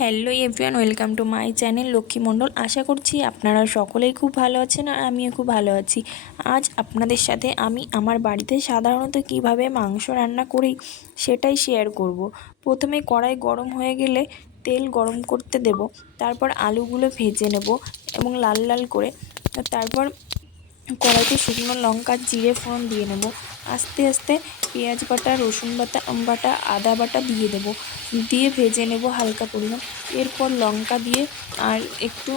Hello everyone, welcome to my channel Lakshmi Mondal আশা করছি আপনারা সকলেই খুব ভালো আছেন আর আমিও খুব ভালো আছি আজ আপনাদের সাথে আমি আমার বাড়িতে সাধারণত কীভাবে মাংস রান্না করি সেটাই শেয়ার করব। প্রথমে কড়াই গরম হয়ে গেলে তেল গরম করতে দেব, তারপর আলুগুলো ভেজে নেব এবং লাল লাল করে, তারপর কড়াইতে শুকনো লঙ্কা, জিরে ফোড়ন দিয়ে নেব। আস্তে আস্তে পেঁয়াজ বাটা, রসুন বাটা বাটা, আদা বাটা দিয়ে দেব। দিয়ে ভেজে নেব হালকা পরিমাণ। এরপর লঙ্কা দিয়ে আর একটু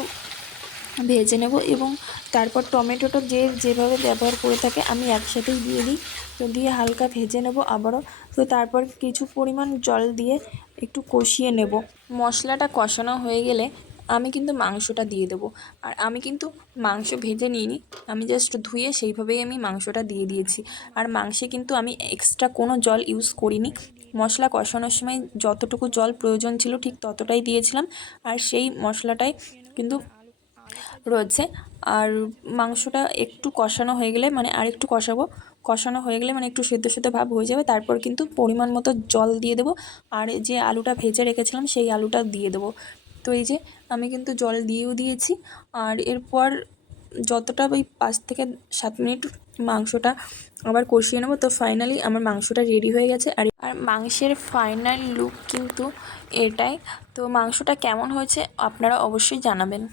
ভেজে নেব এবং তারপর টমেটোটা যে যেভাবে ব্যবহার করে থাকে আমি একসাথেই দিয়ে দিই। তো দিয়ে হালকা ভেজে নেব আবারও। তো তারপর কিছু পরিমাণ জল দিয়ে একটু কষিয়ে নেব। মশলাটা কষানো হয়ে গেলে আমি কিন্তু মাংসটা দিয়ে দেবো। আর আমি কিন্তু মাংস ভেজে নিইনি, আমি জাস্ট ধুয়ে সেইভাবেই আমি মাংসটা দিয়ে দিয়েছি। আর মাংসে কিন্তু আমি এক্সট্রা কোনো জল ইউজ করিনি। মশলা কষানোর সময় যতটুকু জল প্রয়োজন ছিল ঠিক ততটাই দিয়েছিলাম। আর সেই মশলাটাই কিন্তু রয়েছে। আর মাংসটা একটু কষানো হয়ে গেলে মানে আর একটু কষাবো। কষানো হয়ে গেলে মানে একটু সেদ্ধ সেদ্ধ ভাব হয়ে যাবে। তারপর কিন্তু পরিমাণ মতো জল দিয়ে দেবো। আর যে আলুটা ভেজে রেখেছিলাম সেই আলুটা দিয়ে দেবো। তো এই যে আমি কিন্তু জল দিয়েও দিয়েছি। আর এরপর যতটা ওই পাঁচ থেকে সাত মিনিট মাংসটা আবার কষিয়ে নেব, তো ফাইনালি আমার মাংসটা রেডি হয়ে গেছে। আর আর মাংসের ফাইনাল লুক কিন্তু এটাই। তো মাংসটা কেমন হয়েছে আপনারা অবশ্যই জানাবেন।